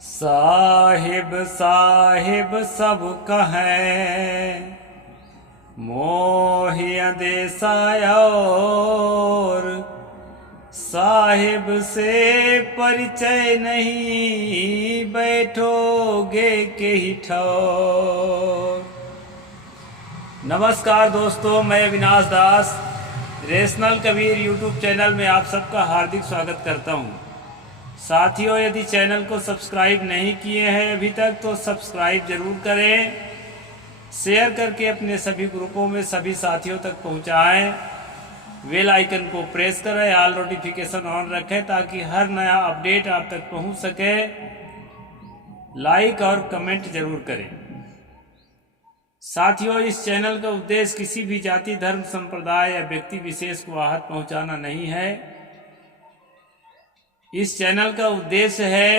साहिब साहिब सब कहें मोहि अंदेशा और साहिब से परिचय नहीं बैठोगे के ही ठौर। नमस्कार दोस्तों, मैं अविनाश दास रेशनल कबीर यूट्यूब चैनल में आप सबका हार्दिक स्वागत करता हूं। साथियों, यदि चैनल को सब्सक्राइब नहीं किए हैं अभी तक तो सब्सक्राइब जरूर करें, शेयर करके अपने सभी ग्रुपों में सभी साथियों तक पहुंचाएं, बेल आइकन को प्रेस करें, ऑल नोटिफिकेशन ऑन रखें ताकि हर नया अपडेट आप तक पहुंच सके। लाइक और कमेंट जरूर करें। साथियों, इस चैनल का उद्देश्य किसी भी जाति, धर्म, संप्रदाय या व्यक्ति विशेष को आहत पहुंचाना नहीं है। इस चैनल का उद्देश्य है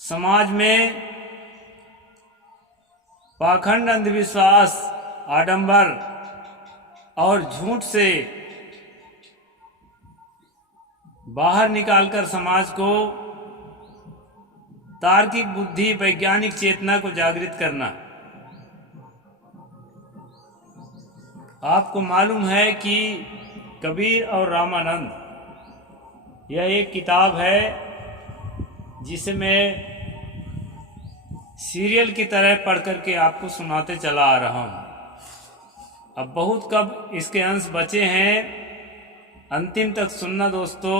समाज में पाखंड, अंधविश्वास, आडंबर और झूठ से बाहर निकालकर समाज को तार्किक बुद्धि, वैज्ञानिक चेतना को जागृत करना। आपको मालूम है कि कबीर और रामानंद, यह एक किताब है जिसे मैं सीरियल की तरह पढ़ करके आपको सुनाते चला आ रहा हूँ। अब बहुत कब इसके अंश बचे हैं, अंतिम तक सुनना दोस्तों।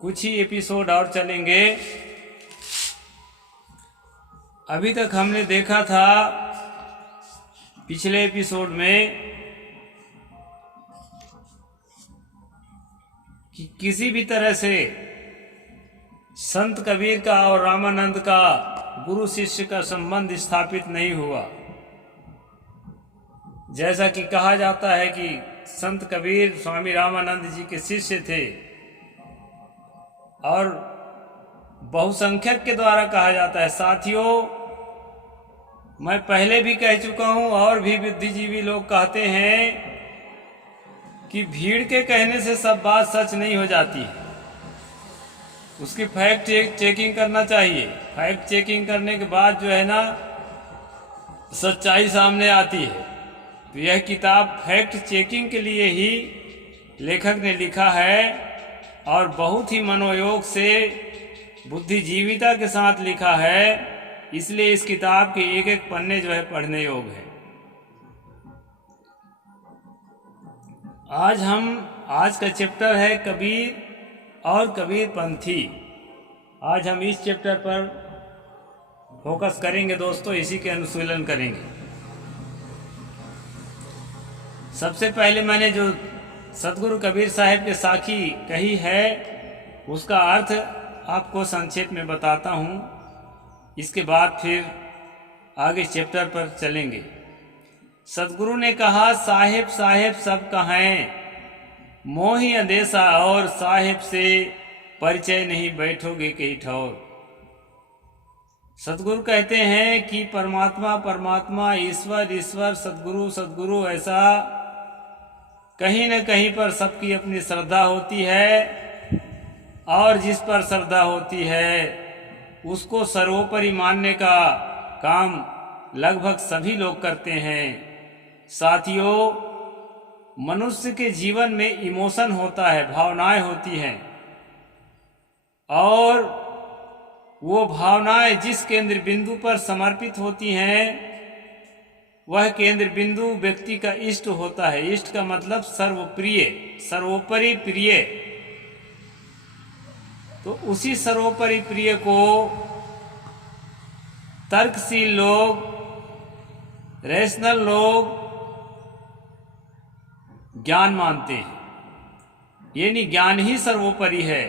कुछ ही एपिसोड और चलेंगे। अभी तक हमने देखा था पिछले एपिसोड में कि किसी भी तरह से संत कबीर का और रामानंद का गुरु शिष्य का संबंध स्थापित नहीं हुआ। जैसा कि कहा जाता है कि संत कबीर स्वामी रामानंद जी के शिष्य थे और बहुसंख्यक के द्वारा कहा जाता है। साथियों, मैं पहले भी कह चुका हूं और भी बुद्धिजीवी लोग कहते हैं कि भीड़ के कहने से सब बात सच नहीं हो जाती है, उसकी फैक्ट चेकिंग करना चाहिए। फैक्ट चेकिंग करने के बाद जो है ना, सच्चाई सामने आती है। तो यह किताब फैक्ट चेकिंग के लिए ही लेखक ने लिखा है और बहुत ही मनोयोग से, बुद्धिजीविता के साथ लिखा है। इसलिए इस किताब के एक एक पन्ने जो है पढ़ने योग्य है। आज का चैप्टर है कबीर और कबीर पंथी। आज हम इस चैप्टर पर फोकस करेंगे दोस्तों, इसी के अनुशीलन करेंगे। सबसे पहले मैंने जो सतगुरु कबीर साहिब के साखी कही है उसका अर्थ आपको संक्षेप में बताता हूँ। इसके बाद फिर आगे चैप्टर पर चलेंगे। सतगुरु ने कहा, साहिब साहिब सब कहें मोहि अंदेशा और साहिब से परिचय नहीं बैठोगे के ही ठौर। सतगुरु कहते हैं कि परमात्मा परमात्मा, ईश्वर ईश्वर, सतगुरु सतगुरु, ऐसा कहीं न कहीं पर सबकी अपनी श्रद्धा होती है और जिस पर श्रद्धा होती है उसको सर्वोपरि मानने का काम लगभग सभी लोग करते हैं। साथियों, मनुष्य के जीवन में इमोशन होता है, भावनाएं होती हैं और वो भावनाएं जिस केंद्र बिंदु पर समर्पित होती हैं वह केंद्र बिंदु व्यक्ति का इष्ट होता है। इष्ट का मतलब सर्वप्रिय, सर्वोपरि प्रिय। तो उसी सर्वोपरि प्रिय को तर्कशील लोग, रैशनल लोग ज्ञान मानते हैं। यानी ज्ञान ही सर्वोपरि है,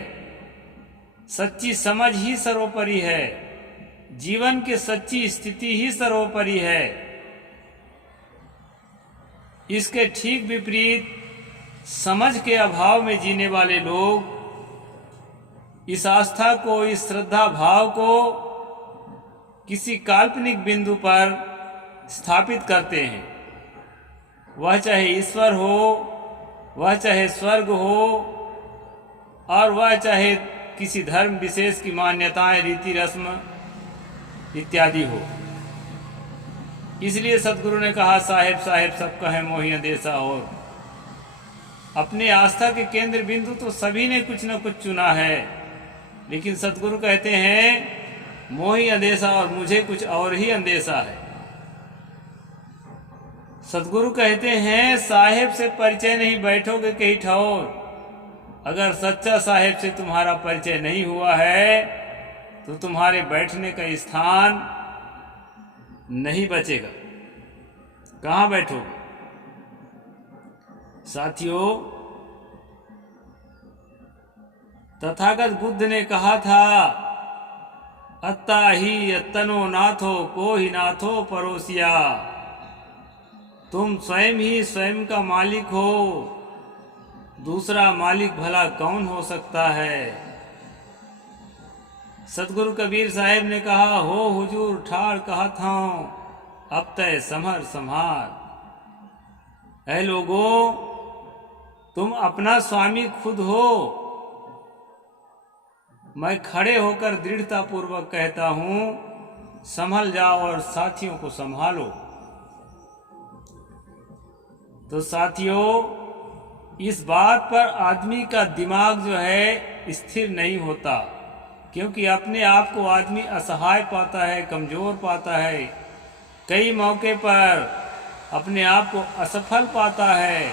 सच्ची समझ ही सर्वोपरि है, जीवन की सच्ची स्थिति ही सर्वोपरि है। इसके ठीक विपरीत समझ के अभाव में जीने वाले लोग इस आस्था को, इस श्रद्धा भाव को किसी काल्पनिक बिंदु पर स्थापित करते हैं। वह चाहे ईश्वर हो, वह चाहे स्वर्ग हो और वह चाहे किसी धर्म विशेष की मान्यताएं, रीति रस्म इत्यादि हो। इसलिए सदगुरु ने कहा, साहेब साहेब सब कहे मोहि अंदेशा। और अपने आस्था के केंद्र बिंदु तो सभी ने कुछ न कुछ चुना है, लेकिन सदगुरु कहते हैं मोहि अंदेशा, और मुझे कुछ और ही अंदेशा है। सदगुरु कहते हैं साहेब से परिचय नहीं, बैठोगे कहीं ठौर। अगर सच्चा साहेब से तुम्हारा परिचय नहीं हुआ है तो तुम्हारे बैठने का स्थान नहीं बचेगा, कहाँ बैठोगे। साथियों, तथागत बुद्ध ने कहा था, अत्ता ही अत्तनो नाथो को ही नाथो परोसिया। तुम स्वयं ही स्वयं का मालिक हो, दूसरा मालिक भला कौन हो सकता है। सतगुरु कबीर साहब ने कहा, हो हुजूर ठाड़ कहत हूं, अब तय समर संभार। ऐ लोगों, तुम अपना स्वामी खुद हो। मैं खड़े होकर दृढ़ता पूर्वक कहता हूं, संभल जाओ और साथियों को संभालो। तो साथियों, इस बात पर आदमी का दिमाग जो है स्थिर नहीं होता, क्योंकि अपने आप को आदमी असहाय पाता है, कमजोर पाता है। कई मौके पर अपने आप को असफल पाता है।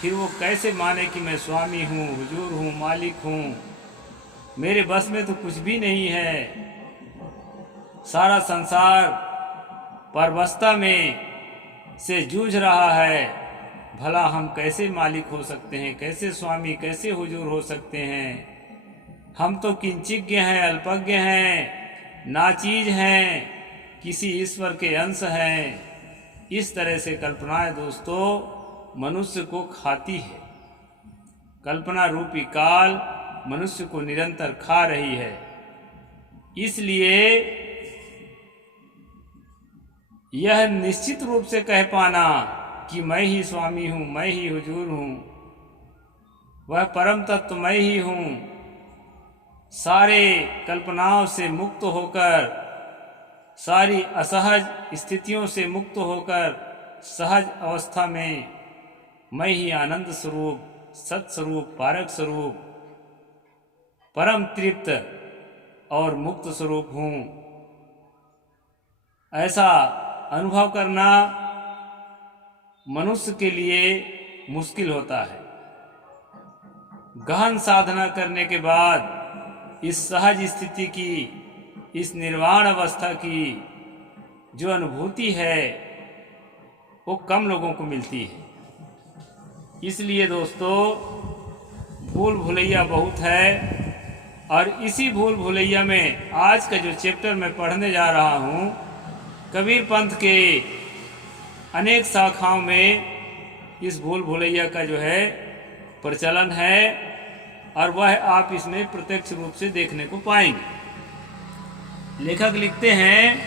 फिर वो कैसे माने कि मैं स्वामी हूँ, हुजूर हूँ, मालिक हूँ, मेरे बस में तो कुछ भी नहीं है। सारा संसार परवस्था में से जूझ रहा है। भला हम कैसे मालिक हो सकते हैं, कैसे स्वामी, कैसे हुजूर हो सकते हैं। हम तो किंचिज्ञ हैं, अल्पज्ञ हैं, नाचीज हैं, किसी ईश्वर के अंश हैं। इस तरह से कल्पनाएं दोस्तों मनुष्य को खाती है। कल्पना रूपी काल मनुष्य को निरंतर खा रही है। इसलिए यह निश्चित रूप से कह पाना कि मैं ही स्वामी हूँ, मैं ही हुजूर हूँ, वह परम तत्व मैं ही हूँ, सारे कल्पनाओं से मुक्त होकर, सारी असहज स्थितियों से मुक्त होकर सहज अवस्था में मैं ही आनंद स्वरूप, सत स्वरूप, पारक स्वरूप, परम तृप्त और मुक्त स्वरूप हूँ। ऐसा अनुभव करना मनुष्य के लिए मुश्किल होता है। गहन साधना करने के बाद इस सहज स्थिति की, इस निर्वाण अवस्था की जो अनुभूति है वो कम लोगों को मिलती है। इसलिए दोस्तों, भूल भुलैया बहुत है, और इसी भूल भुलैया में आज का जो चैप्टर मैं पढ़ने जा रहा हूँ, कबीर पंथ के अनेक शाखाओं में इस भूल भुलैया का जो है प्रचलन है, और वह आप इसमें प्रत्यक्ष रूप से देखने को पाएंगे। लेखक लिखते हैं,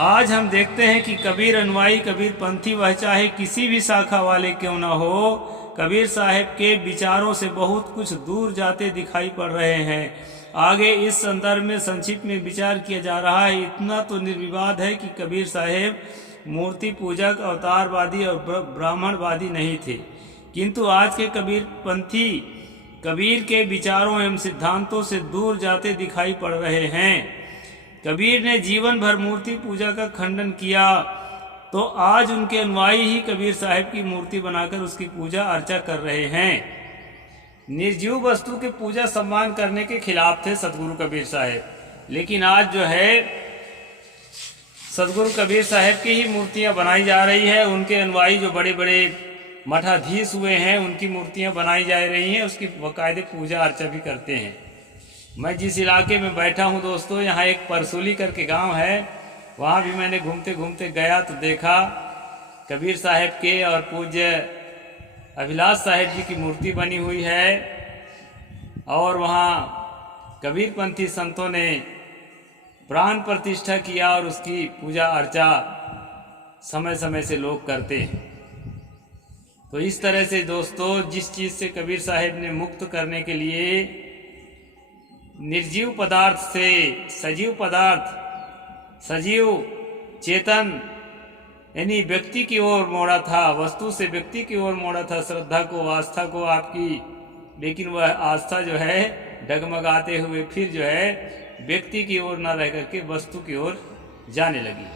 आज हम देखते हैं कि कबीर अनुयायी, कबीर पंथी, वह चाहे किसी भी शाखा वाले क्यों न हो, कबीर साहब के विचारों से बहुत कुछ दूर जाते दिखाई पड़ रहे हैं। आगे इस संदर्भ में संक्षिप्त में विचार किया जा रहा है। इतना तो निर्विवाद है कि कबीर साहब मूर्ति पूजक, अवतारवादी और ब्राह्मणवादी नहीं थे, किंतु आज के कबीर पंथी कबीर के विचारों एवं सिद्धांतों से दूर जाते दिखाई पड़ रहे हैं। कबीर ने जीवन भर मूर्ति पूजा का खंडन किया, तो आज उनके अनुयायी ही कबीर साहब की मूर्ति बनाकर उसकी पूजा अर्चा कर रहे हैं। निर्जीव वस्तु के पूजा सम्मान करने के खिलाफ थे सतगुरु कबीर साहब, लेकिन आज जो है सतगुरु कबीर साहब की ही मूर्तियां बनाई जा रही है। उनके अनुयायी जो बड़े बड़े मठाधीश हुए हैं, उनकी मूर्तियां बनाई जा रही हैं, उसकी बाकायदे पूजा अर्चा भी करते हैं। मैं जिस इलाके में बैठा हूं दोस्तों, यहाँ एक परसोली करके गांव है, वहाँ भी मैंने घूमते घूमते गया तो देखा कबीर साहब के और पूज्य अभिलाष साहब जी की मूर्ति बनी हुई है, और वहाँ कबीर पंथी संतों ने प्राण प्रतिष्ठा किया और उसकी पूजा अर्चा समय समय से लोग करते हैं। तो इस तरह से दोस्तों, जिस चीज़ से कबीर साहब ने मुक्त करने के लिए निर्जीव पदार्थ से सजीव पदार्थ, सजीव चेतन यानी व्यक्ति की ओर मोड़ा था, वस्तु से व्यक्ति की ओर मोड़ा था श्रद्धा को, आस्था को आपकी। लेकिन वह आस्था जो है डगमगाते हुए फिर जो है व्यक्ति की ओर न रह करके वस्तु की ओर जाने लगी।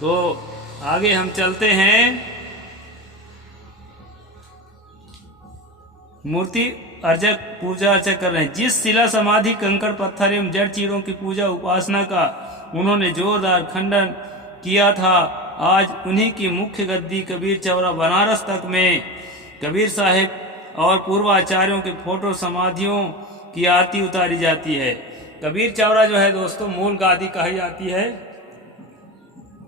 तो आगे हम चलते हैं। मूर्ति अर्चक पूजा अर्चा कर रहे हैं। जिस शिला समाधि कंकड़ पत्थर एवं जड़ चीड़ों की पूजा उपासना का उन्होंने जोरदार खंडन किया था, आज उन्हीं की मुख्य गद्दी कबीर चौरा बनारस तक में कबीर साहिब और पूर्वाचार्यों के फोटो समाधियों की आरती उतारी जाती है। कबीर चौरा जो है दोस्तों मूल गादी कही जाती है।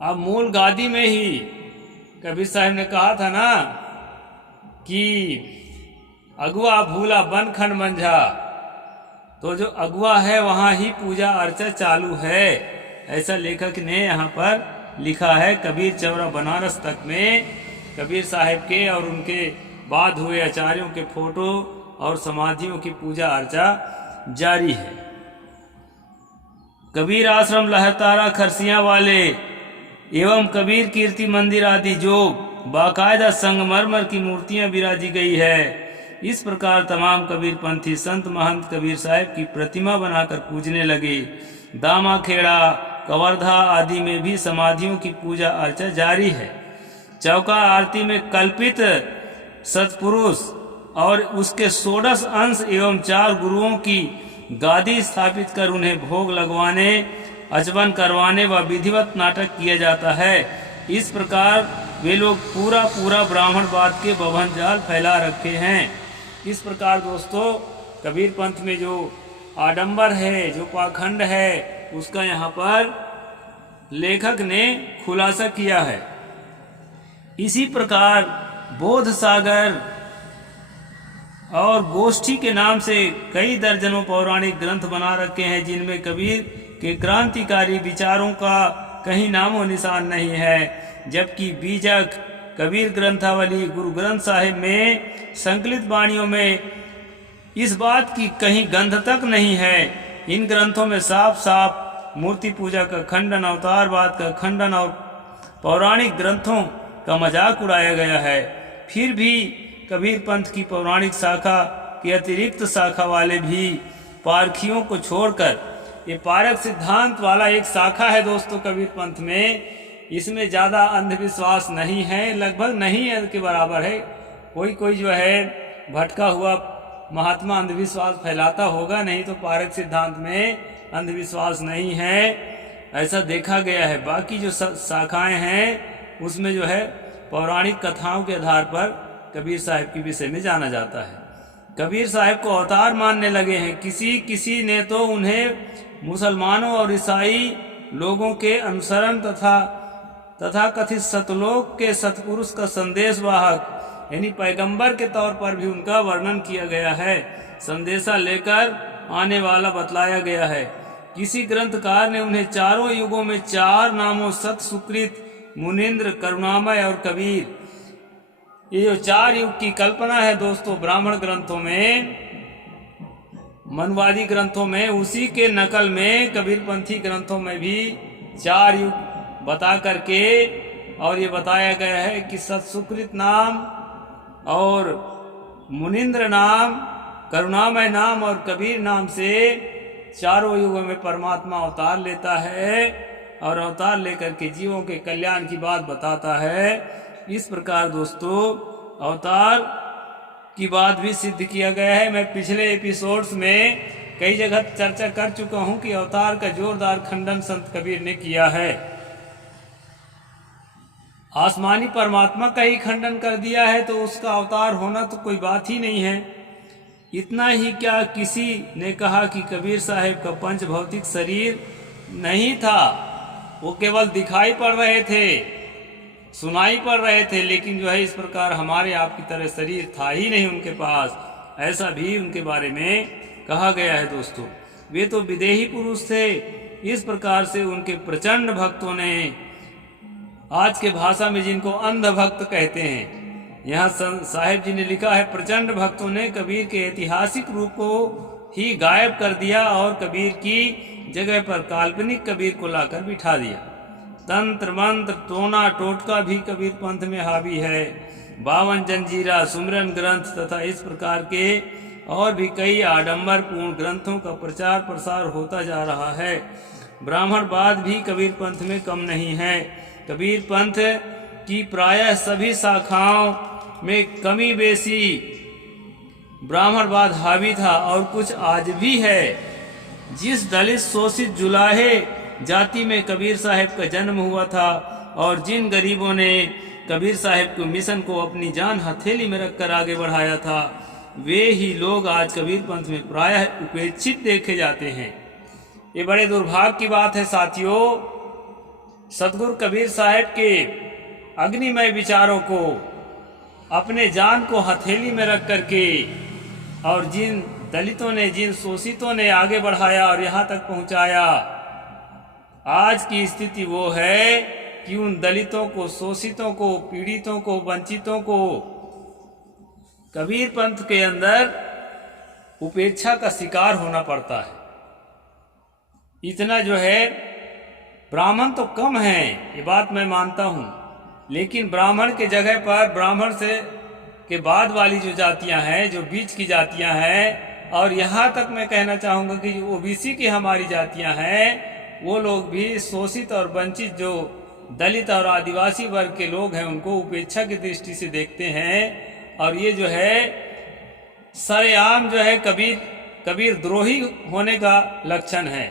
अब मूल गादी में ही कबीर साहिब ने कहा था ना कि अगुआ भूला बन खन मंझा, तो जो अगुआ है वहाँ ही पूजा अर्चा चालू है, ऐसा लेखक ने यहाँ पर लिखा है। कबीर चौरा बनारस तक में कबीर साहिब के और उनके बाद हुए आचार्यों के फोटो और समाधियों की पूजा अर्चा जारी है। कबीर आश्रम लहरतारा खरसियां वाले एवं कबीर कीर्ति मंदिर आदि जो बाकायदा संगमरमर की मूर्तियां विराजी गई है, इस प्रकार तमाम कबीर पंथी संत महंत कबीर साहिब की प्रतिमा बनाकर पूजने लगे। दामा खेड़ा कवर्धा आदि में भी समाधियों की पूजा अर्चा जारी है। चौका आरती में कल्पित सतपुरुष और उसके 16 अंश एवं 4 गुरुओं की गादी स्थापित कर उन्हें भोग लगवाने, अचबन करवाने व विधिवत नाटक किया जाता है। इस प्रकार वे लोग पूरा ब्राह्मणवाद के बभन जाल फैला रखे हैं। इस प्रकार दोस्तों कबीर पंथ में जो आडंबर है, जो पाखंड है, उसका यहाँ पर लेखक ने खुलासा किया है। इसी प्रकार बोध सागर और गोष्ठी के नाम से कई दर्जनों पौराणिक ग्रंथ बना रखे हैं, जिनमें कबीर के क्रांतिकारी विचारों का कहीं नामो निशान नहीं है। जबकि बीजक कबीर ग्रंथावली गुरु ग्रंथ साहिब में संकलित वाणियों में इस बात की कहीं गंध तक नहीं है। इन ग्रंथों में साफ साफ मूर्ति पूजा का खंडन, अवतारवाद का खंडन और पौराणिक ग्रंथों का मजाक उड़ाया गया है। फिर भी कबीर पंथ की पौराणिक शाखा के अतिरिक्त शाखा वाले भी पारखियों को छोड़कर, ये पारक सिद्धांत वाला एक शाखा है दोस्तों कबीर पंथ में, इसमें ज़्यादा अंधविश्वास नहीं है, लगभग नहीं है के बराबर है। कोई जो है भटका हुआ महात्मा अंधविश्वास फैलाता होगा, नहीं तो पारक सिद्धांत में अंधविश्वास नहीं है, ऐसा देखा गया है। बाकी जो शाखाएं हैं उसमें जो है पौराणिक कथाओं के आधार पर कबीर साहिब के विषय में जाना जाता है। कबीर साहिब को अवतार मानने लगे हैं। किसी ने तो उन्हें मुसलमानों और ईसाई लोगों के अनुसरण तथा कथित सतलोक के सतपुरुष का संदेशवाहक यानी पैगंबर के तौर पर भी उनका वर्णन किया गया है। संदेशा लेकर आने वाला बतलाया गया है। किसी ग्रंथकार ने उन्हें चारों युगों में 4 नामों सत, सुकृत, मुनिंद्र, करुणामय और कबीर, ये जो 4 युग की कल्पना है दोस्तों ब्राह्मण ग्रंथों में, मनवादी ग्रंथों में, उसी के नकल में कबीरपंथी ग्रंथों में भी 4 युग बता करके और ये बताया गया है कि सत्सुकृत नाम और मुनिंद्र नाम, करुणामय नाम और कबीर नाम से चारों युगों में परमात्मा अवतार लेता है और अवतार लेकर के जीवों के कल्याण की बात बताता है। इस प्रकार दोस्तों अवतार की बात भी सिद्ध किया गया है। मैं पिछले एपिसोड्स में कई जगह चर्चा कर चुका हूं कि अवतार का जोरदार खंडन संत कबीर ने किया है। आसमानी परमात्मा का ही खंडन कर दिया है तो उसका अवतार होना तो कोई बात ही नहीं है। इतना ही क्या, किसी ने कहा कि कबीर साहिब का पंच भौतिक शरीर नहीं था, वो केवल दिखाई पड़ रहे थे, सुनाई पड़ रहे थे, लेकिन जो है इस प्रकार हमारे आपकी तरह शरीर था ही नहीं उनके पास, ऐसा भी उनके बारे में कहा गया है। दोस्तों वे तो विदेही पुरुष थे। इस प्रकार से उनके प्रचंड भक्तों ने, आज के भाषा में जिनको अंध भक्त कहते हैं, यहाँ साहिब जी ने लिखा है, प्रचंड भक्तों ने कबीर के ऐतिहासिक रूप को ही गायब कर दिया और कबीर की जगह पर काल्पनिक कबीर को लाकर बिठा दिया। तंत्र मंत्र टोना टोटका भी कबीर पंथ में हावी है। 52 जंजीरा, सुमरन ग्रंथ तथा इस प्रकार के और भी कई आडंबरपूर्ण ग्रंथों का प्रचार प्रसार होता जा रहा है। ब्राह्मणवाद भी कबीर पंथ में कम नहीं है। कबीर पंथ की प्रायः सभी शाखाओं में कमी बेसी ब्राह्मणवाद हावी था और कुछ आज भी है। जिस दलित शोषित जुलाहे जाति में कबीर साहब का जन्म हुआ था और जिन गरीबों ने कबीर साहब के मिशन को अपनी जान हथेली में रखकर आगे बढ़ाया था, वे ही लोग आज कबीर पंथ में प्रायः उपेक्षित देखे जाते हैं। ये बड़े दुर्भाग्य की बात है साथियों। सतगुरु कबीर साहब के अग्निमय विचारों को अपने जान को हथेली में रख करके और जिन दलितों ने, जिन शोषितों ने आगे बढ़ाया और यहाँ तक पहुँचाया, आज की स्थिति वो है कि उन दलितों को, शोषितों को, पीड़ितों को, वंचितों को कबीर पंथ के अंदर उपेक्षा का शिकार होना पड़ता है। इतना जो है, ब्राह्मण तो कम है, ये बात मैं मानता हूँ, लेकिन ब्राह्मण के जगह पर ब्राह्मण से के बाद वाली जो जातियां हैं, जो बीच की जातियां हैं, और यहाँ तक मैं कहना चाहूँगा कि जो ओबीसी की हमारी जातियां हैं, वो लोग भी शोषित और वंचित जो दलित और आदिवासी वर्ग के लोग हैं उनको उपेक्षा की दृष्टि से देखते हैं। और ये जो है सरेआम जो है कबीर द्रोही होने का लक्षण है।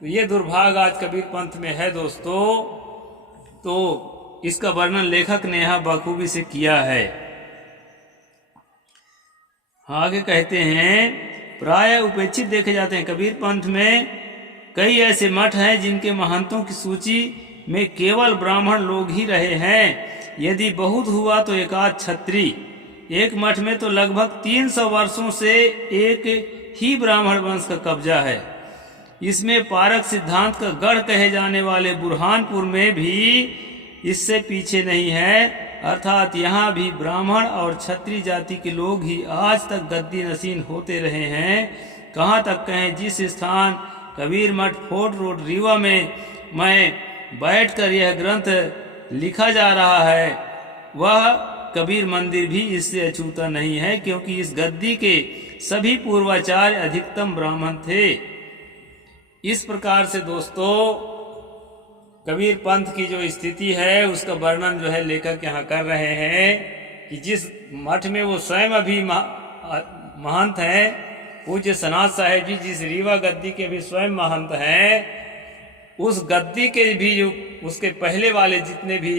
तो ये दुर्भाग्य आज कबीर पंथ में है दोस्तों। तो इसका वर्णन लेखक ने यहाँ बखूबी से किया है। आगे कहते हैं, प्राय उपेक्षित देखे जाते हैं। कबीर पंथ में कई ऐसे मठ हैं जिनके महंतों की सूची में केवल ब्राह्मण लोग ही रहे हैं। यदि बहुत हुआ तो एकाध छत्री। एक मठ में तो लगभग 300 वर्षों से एक ही ब्राह्मण वंश का कब्जा है। इसमें पारक सिद्धांत का गढ़ कहे जाने वाले बुरहानपुर में भी इससे पीछे नहीं है। अर्थात यहाँ भी ब्राह्मण और क्षत्रिय जाति के लोग ही आज तक गद्दी नशीन होते रहे हैं। कहाँ तक कहें, जिस स्थान कबीर मठ फोर्ट रोड रीवा में मैं बैठकर यह ग्रंथ लिखा जा रहा है, वह कबीर मंदिर भी इससे अछूता नहीं है, क्योंकि इस गद्दी के सभी पूर्वाचार्य अधिकतम ब्राह्मण थे। इस प्रकार से दोस्तों कबीर पंथ की जो स्थिति है उसका वर्णन जो है लेखक यहाँ कर रहे हैं कि जिस मठ में वो स्वयं अभी महंत हैं, पूज्य सनातन साहिब जी जिस रीवा गद्दी के भी स्वयं महंत हैं, उस गद्दी के भी जो उसके पहले वाले जितने भी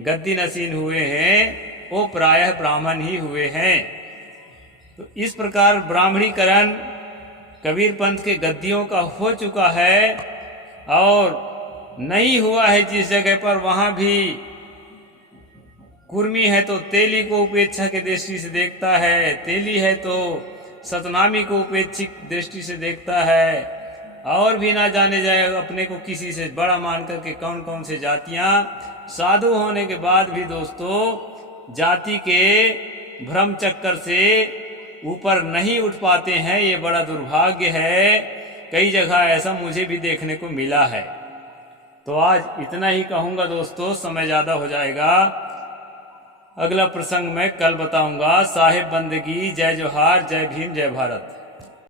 गद्दी नशीन हुए हैं वो प्रायः ब्राह्मण ही हुए हैं। तो इस प्रकार ब्राह्मणीकरण कबीर पंथ के गद्दियों का हो चुका है और नहीं हुआ है जिस जगह पर, वहाँ भी कुर्मी है तो तेली को उपेक्षा की दृष्टि से देखता है, तेली है तो सतनामी को उपेक्षित दृष्टि से देखता है, और भी ना जाने जाए अपने को किसी से बड़ा मान करके कौन कौन से जातियाँ। साधु होने के बाद भी दोस्तों जाति के भ्रम चक्कर से ऊपर नहीं उठ पाते हैं। ये बड़ा दुर्भाग्य है। कई जगह ऐसा मुझे भी देखने को मिला है। तो आज इतना ही कहूँगा दोस्तों, समय ज़्यादा हो जाएगा। अगला प्रसंग मैं कल बताऊंगा। साहिब बंदगी। जय जोहार, जय भीम, जय भारत।